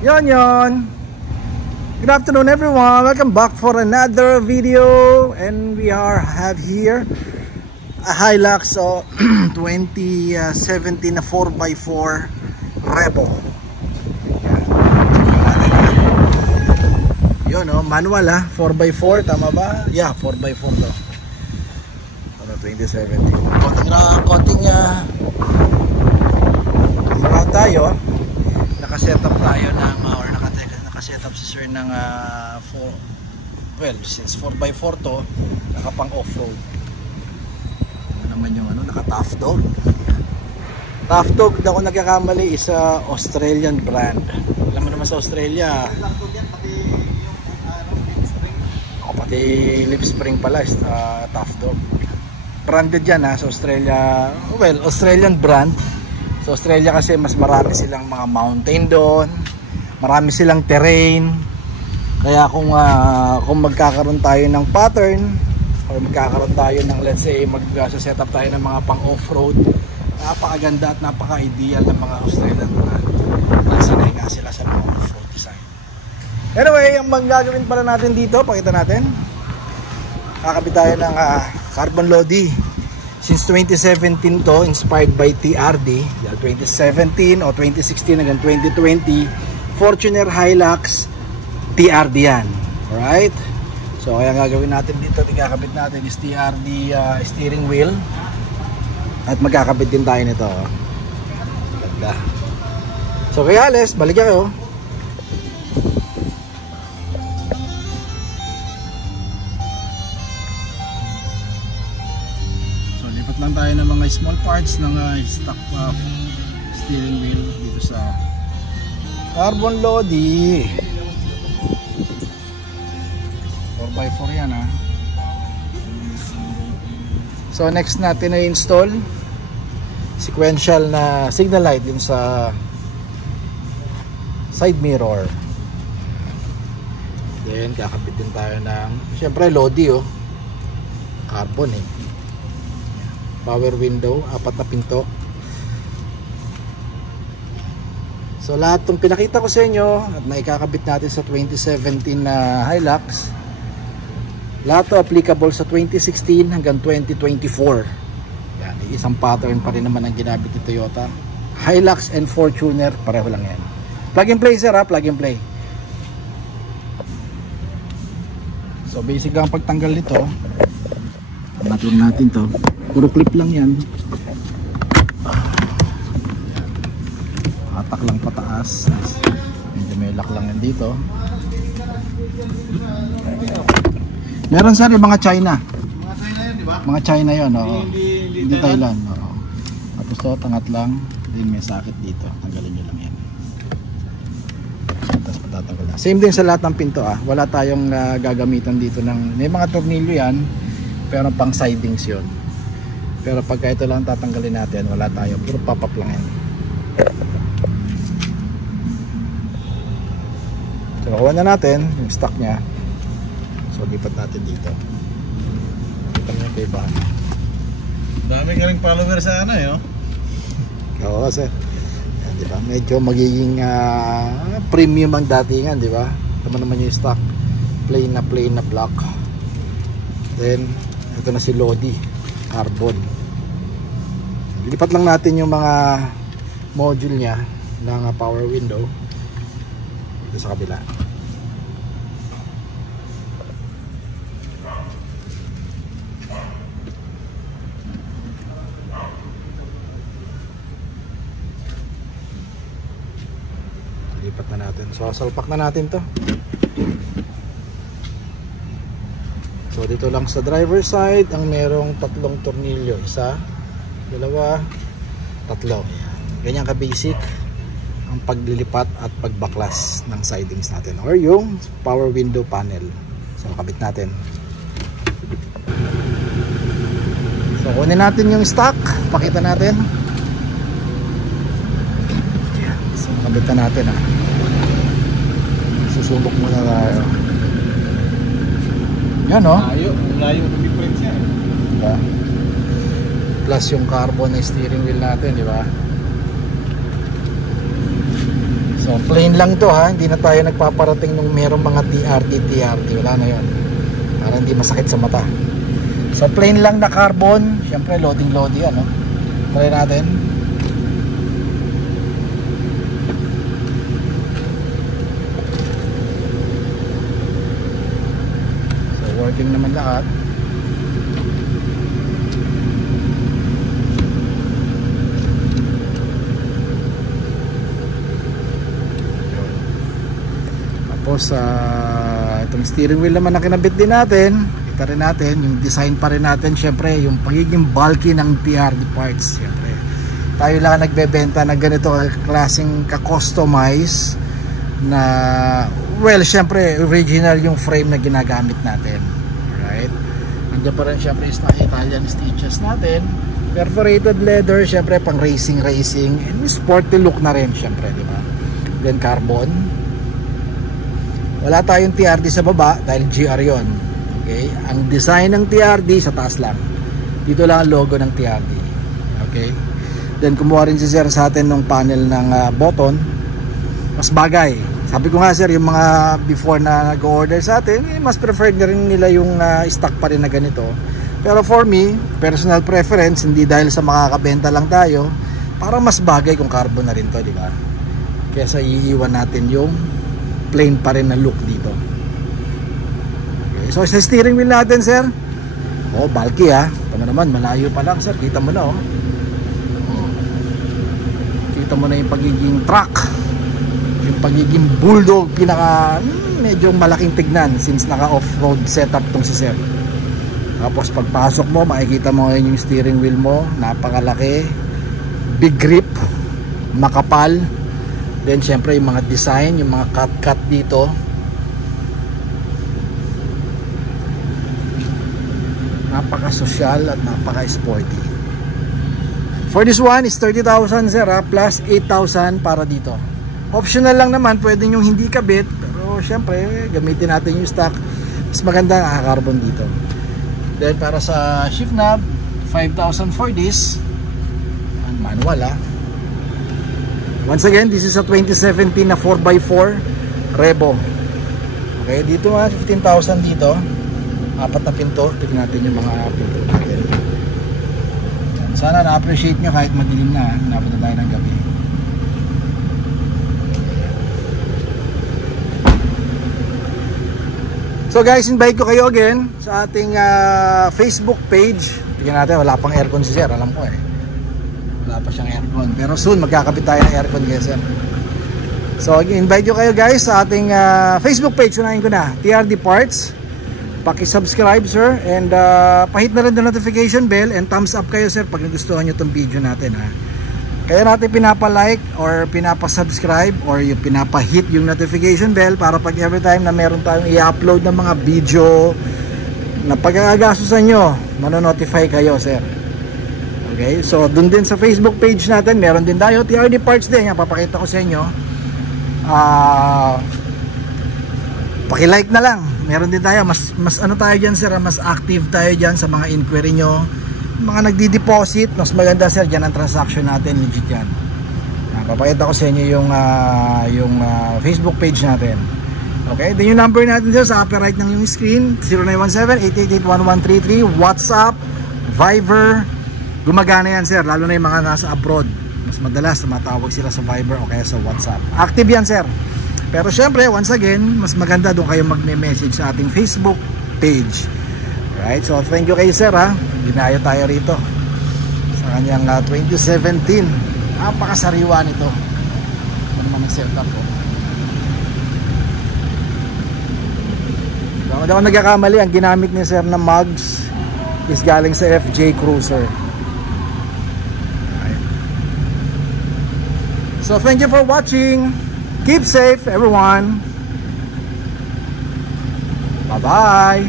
Yon. Good afternoon everyone. Welcome back for another video, and we have here a Hilux 2017 na 4x4 Revo. Yun manual 4x4, tama ba? Yeah, 4x4 to. 2017. Konting tayo. Nakasetup tayo ng nakasetup si sir ng since 4x4 to, nakapang off-road. Ano naman yung naka Tough Dog. Tough Dog, na kung nagkakamali, is Australian brand. Alam mo naman sa Australia, pati lip spring pala is Tough Dog. Branded yan sa Australia. Well, Australian brand. Sa Australia kasi mas marami silang mga mountain doon, marami silang terrain. Kaya kung magkakaroon tayo ng pattern, or magkakaroon tayo ng, let's say, mag-set up tayo ng mga pang off-road, napakaganda at napaka-ideal ng mga Australian brand. Sanay nga sila sa mga off-road design. Anyway, ang gagawin pala natin dito, pakita natin, kakabit tayo ng carbon Lodi. Since 2017 to, inspired by TRD. 2017 o 2016 hanggang 2020, Fortuner Hilux TRD yan. Alright? So kaya gagawin natin dito, ikakabit natin is TRD steering wheel. At magkakabit din tayo nito. Ganda. So kaya Ales, balik kayo. Lang tayo ng mga small parts ng stock steering wheel dito sa carbon Lodi. 4x4 yan So next natin na install sequential na signal light din sa side mirror. Then kakabit din tayo ng, syempre Lodi carbon power window, 4 na pinto. So lahat ng pinakita ko sa inyo at naikakabit natin sa 2017 na Hilux, lahat to applicable sa 2016 hanggang 2024. Yan, isang pattern pa rin naman ang ginamit ni Toyota. Hilux and Fortuner, pareho lang yan. Plug and play sir plug and play. So basic lang pagtanggal nito. Matulog natin to. Puro clip lang yan. Hatak lang pataas. Medyo may lock lang yan dito. Meron sir yung mga China. Mga China yun, di ba? Mga China yun, hindi Thailand. Tapos to, tangat lang. Then may sakit dito. Tanggalin nyo lang yan. Tapos patatanggal na. Same din sa lahat ng pinto Wala tayong gagamitan dito ng, may mga tornilyo yan, pero pang sidings yun. Pero pagka ito lang tatanggalin natin, wala tayo, puro pop-up lang yan. So nakuha na natin yung stock nya. So lipat natin dito. Lipat natin kay Bang. Dami ka rin follower sa Oo kasi yan, diba? Medyo magiging premium ang datingan, diba? Tama naman yung stock, plain na black. Then ito na si Lodi carbon. Lipat lang natin yung mga module nya ng power window dito sa kabila. Lipat na natin. So salpak na natin to. So dito lang sa driver side ang merong 3 tornilyo, 1, 2, 3. Ganyan ka basic ang paglilipat at pagbaklas ng sidings natin or yung power window panel. So kabit natin. So kunin natin yung stock, pakita natin. So kabit na natin Susubok muna tayo. Yan layo ng difference yan. Diba? Plus yung carbon na steering wheel natin, di ba? So So plain lang to ha, hindi na tayo nagpaparating nung merong mga TRD, wala na yon para hindi masakit sa mata. So plain lang na carbon, syempre loading ano. Try natin. So working naman lahat. Tapos itong steering wheel naman na kinabit din natin. Kita rin natin yung design pa rin natin, syempre yung pagiging bulky ng TRD parts. Syempre tayo lang nagbebenta na ganito klaseng ka-customize na, well, syempre original yung frame na ginagamit natin. Alright, nandiyan pa rin syempre yung Italian stitches natin, perforated leather, syempre pang racing and sporty look na rin syempre, di ba? Then carbon, wala tayong TRD sa baba dahil GR yon. Okay, ang design ng TRD sa taas lang, dito lang ang logo ng TRD. Okay, then kumuha rin si sir sa atin ng panel ng button, mas bagay. Sabi ko nga sir, yung mga before na nag-order sa atin, mas preferred na rin nila yung stock pa rin na ganito. Pero for me, personal preference, hindi dahil sa makakabenta lang tayo, parang mas bagay kung carbon na rin to, di ba? Kaya iiwan natin yung plain pa rin na look dito. Okay, so sa steering wheel natin sir, bulky ha. Tama naman, malayo pa lang sir, kita mo na kita mo na yung pagiging truck, yung pagiging bulldog, pinaka medyo malaking tignan since naka off-road setup tong si sir. Tapos pagpasok mo, makikita mo ngayon yung steering wheel mo, napakalaki, big grip, makapal. Then syempre yung mga design, yung mga cut dito, napaka-social at napaka-sporty. For this one is 30,000 sir plus 8,000 para dito. Optional lang naman, pwede nyo hindi kabit, pero syempre gamitin natin yung stock. Mas maganda carbon dito. Then para sa shift knob, 5,000 for this, manual Once again, this is a 2017 na 4x4 Revo. Okay, dito 15,000 dito. 4 na pinto. Tignan natin yung mga pinto natin. Sana na-appreciate nyo kahit madilim na. Napad na tayo ng gabi. So guys, invite ko kayo again sa ating Facebook page. Tignan natin, wala pang aircon si sir. Alam ko wala pa siyang aircon, pero soon magkakabit tayo ng aircon guys sir. So invite ko kayo guys sa ating Facebook page. Unahin ko na, TRD Parts. Paki-subscribe sir, and pahit na rin the notification bell, and thumbs up kayo sir pag nagustuhan nyo itong video natin Kaya natin pinapa-like or pinapa-subscribe or yung pinapa-hit yung notification bell para pag every time na meron tayong i-upload ng mga video na pag-aagasusan nyo, manonotify kayo sir. Okay, so dun din sa Facebook page natin, meron din tayo TRD Parts din, papakita ko sa inyo. Paki-like na lang. Meron din tayo, mas ano tayo dyan sir, mas active tayo dyan sa mga inquiry nyo, mga nagdi-deposit, mas maganda sir dyan ang transaction natin, legit yan. Papakita ko sa inyo yung Facebook page natin. Okay, then yung number natin sir sa upper right ng yung screen, 0917-888-1133, WhatsApp, Viber, gumagana yan sir, lalo na yung mga nasa abroad. Mas madalas tumatawag sila sa Viber o kaya sa WhatsApp. Active yan sir. Pero syempre, once again, mas maganda doon kayo magne-message sa ating Facebook page. Alright, so thank you kayo sir Dinayo tayo rito sa kanyang 2017. Napakasariwa nito. Ito naman ang setup ko. Kung ako nagkakamali, ang ginamit ni sir na mugs is galing sa FJ Cruiser. Alright. So thank you for watching. Keep safe everyone. Bye bye.